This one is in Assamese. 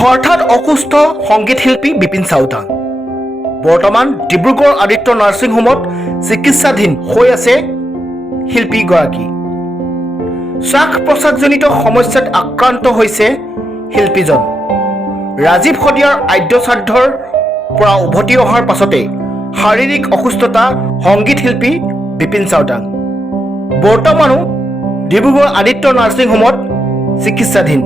হঠাৎ অসুস্থ সংগীত শিল্পী বিপিন চাওডাং বৰ্তমান ডিব্ৰুগড় আদিত্য নাৰ্ছিং হোমত চিকিৎসাধীন হৈ আছে শিল্পীগৰাকী। শ্বাস প্ৰশ্বাসজনিত সমস্যাত আক্ৰান্ত হৈছে শিল্পীজন। ৰাজীৱ শদিয়াৰ আদ্যশ্ৰাদ্ধৰ পৰা উভতি অহাৰ পাছতে শাৰীৰিক অসুস্থতা সংগীত শিল্পী বিপিন চাওডাং বৰ্তমানো ডিব্ৰুগড় আদিত্য নাৰ্ছিং হোমত চিকিৎসাধীন।